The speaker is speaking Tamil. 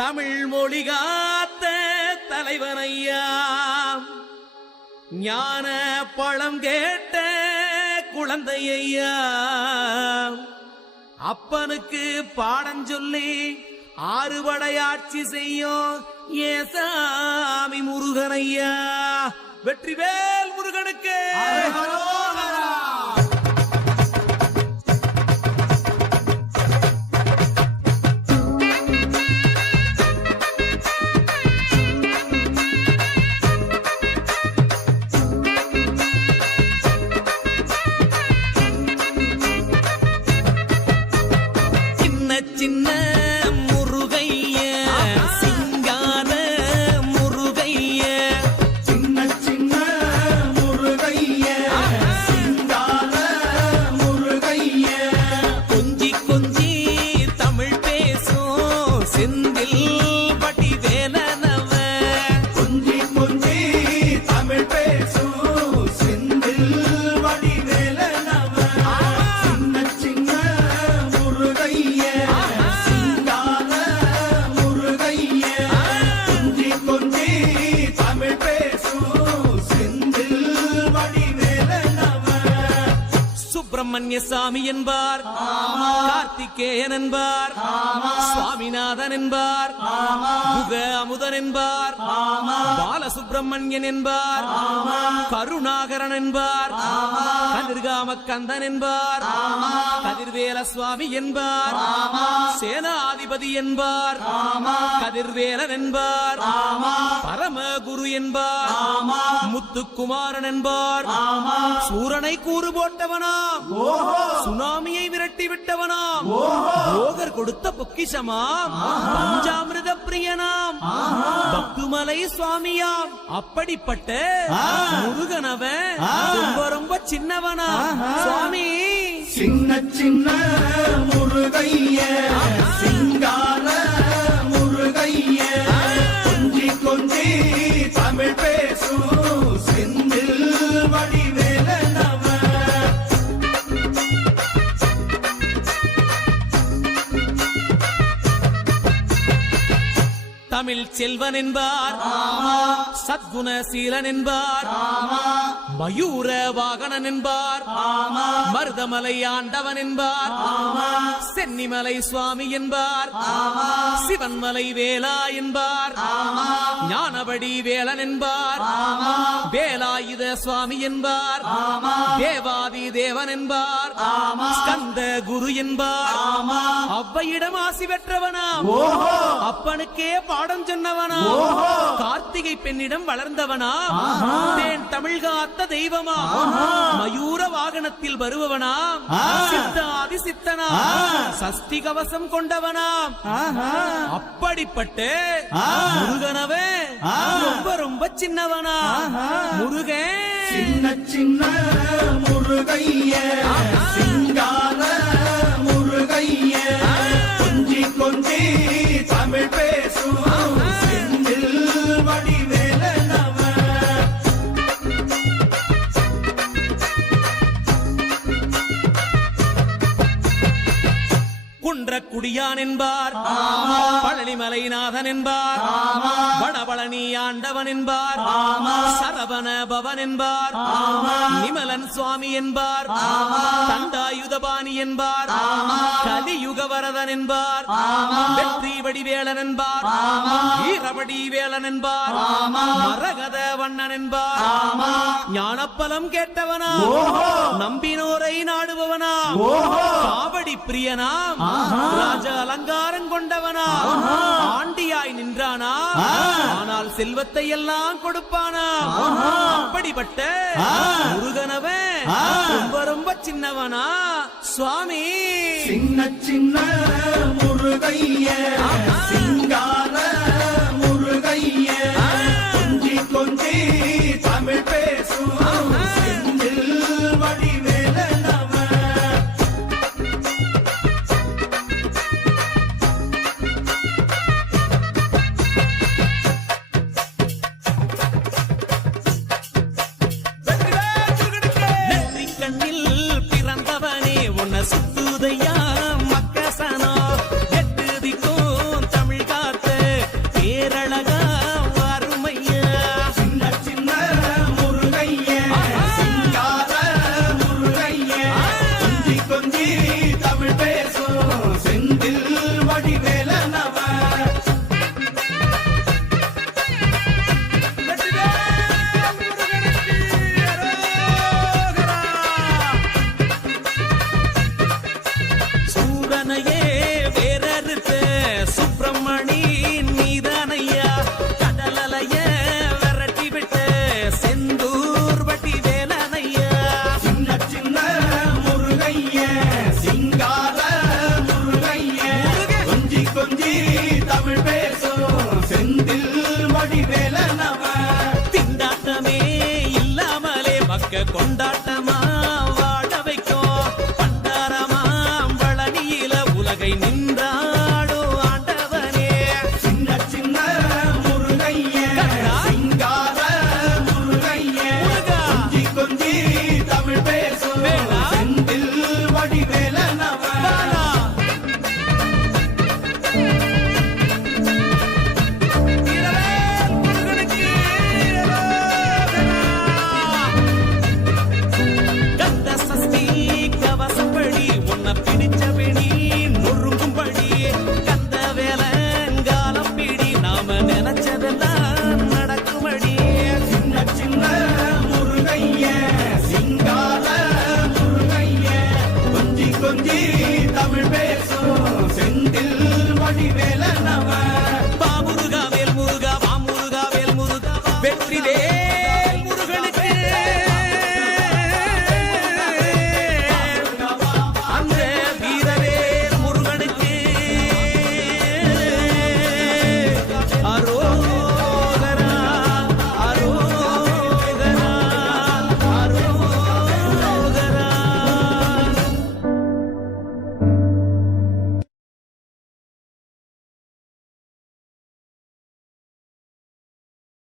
தமிழ் மொழி காத்த தலைவனையா, ஞான பழம் கேட்ட குழந்தையா, அப்பனுக்கு பாடம் சொல்லி ஆறுபடையாட்சி செய்யும் ஏசாமி முருகனையா. வெற்றிவேல் முருகனுக்கு. சின்ன முருகைய சிங்கார முருகைய, சின்ன சின்ன முருகைய சிங்கார முருகைய, கொஞ்சி கொஞ்சி தமிழ் பேசும் செந்தில் பட்டி வேலனவ, கொஞ்சி கொஞ்சி தமிழ் பேசும் செந்தில் வடிவேலனவ, சின்ன சின்ன முருகைய சிங்கார முருகைய, கொஞ்சி கொஞ்சி தமிழ் பேசும் செந்தில் வடிவேலனவ. சுப்பிரமணிய சாமி என்பார், கார்த்திகேயன் என்பார், சுவாமிநாதன் என்பார், முக அமுதன் என்பார், பாலசுப்பிரமணியன் என்பார், கருணாகரன் என்பார், கதிர்காம கந்தன் என்பார், கதிர்வேல சுவாமி என்பார், சேனாதிபதி என்பார், கதிர்வேலன் என்பார், பரமகுரு என்பார், முத்துக்குமாரன் என்பார், சூரனை கூறு போட்டவனாம், சுனாமியை விரட்டி விட்டவனாம், போகர் கொடுத்த பொக்கிஷமாம், பஞ்சாமிரத பிரியனாம், பக்துமலை சுவாமியாம். அப்படிப்பட்ட முருகனவன் ரொம்ப ரொம்ப சின்னவனா சுவாமி. சின்ன சின்ன முருகைய சிங்கார முருகைய, கொஞ்சி கொஞ்சி தமிழ் பேசும் செந்தில் வடிவேலனவ. தமிழ் செல்வன் என்பார், சத்குணசீலன் என்பார், மயூர வாகனன் என்பார், மருதமலை ஆண்டவன் என்பார், சென்னிமலை சுவாமி என்பார், சிவன்மலை வேலா என்பார், ஞானபடி வேலன் என்பார், வேலாயுத சுவாமி என்பார், தேவாதி தேவன் என்பார், ஸ்கந்த குரு என்பார், அவ்வையிடம் ஆசி பெற்றவனாம், அப்பனுக்கே பாடம் சொன்னவனா, கார்த்திகை பெண்ணிடம் வளர்ந்தவனா, தேன் தமிழ் காத்த தெய்வமா, மயூர வாகனத்தில் வருபவனாம், சித்தாதி சித்தனா, சஷ்டி கவசம் கொண்டவனாம். அப்படிப்பட்ட முருகனவே ரொம்ப ரொம்ப சின்னவனா முருகன். சின்ன சின்ன முருகைய சிங்கார முருகைய, கொஞ்சி கொஞ்சி தமிழ் பேசும் செந்தில் வடிவேலனவ. குன்றக்குடியான் என்பார், பழனிமலைநாதன் என்பார், வடபழனி ஆண்டவன் என்பார், சரவண பவன் என்பார், நிமலன் சுவாமி என்பார், தண்டாயுதபாணி என்பார், கலியுக வரதன் என்பார், வெற்றி வடிவேலன் என்பார், வீரபடி வேலன் என்பார், மரகத வண்ணன் என்பார், ஞானப்பலம் கேட்டவனா, நம்பினோரை நாடுபவனா, காவடி பிரியனாம், ராஜ அலங்காரம் கொண்டவனா, ஆண்டியாய் நின்றானா, ஆனால் செல்வத்தை எல்லாம் கொடுப்பானா. அப்படிப்பட்ட முருகனவன் ரொம்ப ரொம்ப சின்னவனா சுவாமி. சின்ன சின்ன முருகைய சிங்கார முருகைய, கொஞ்சி கொஞ்சி தமிழ் பேசும் செந்தில் வடிவேலனவ. சுத்துதையா மக்கசனோ, எட்டு திக்கும் வடிவேலனவன்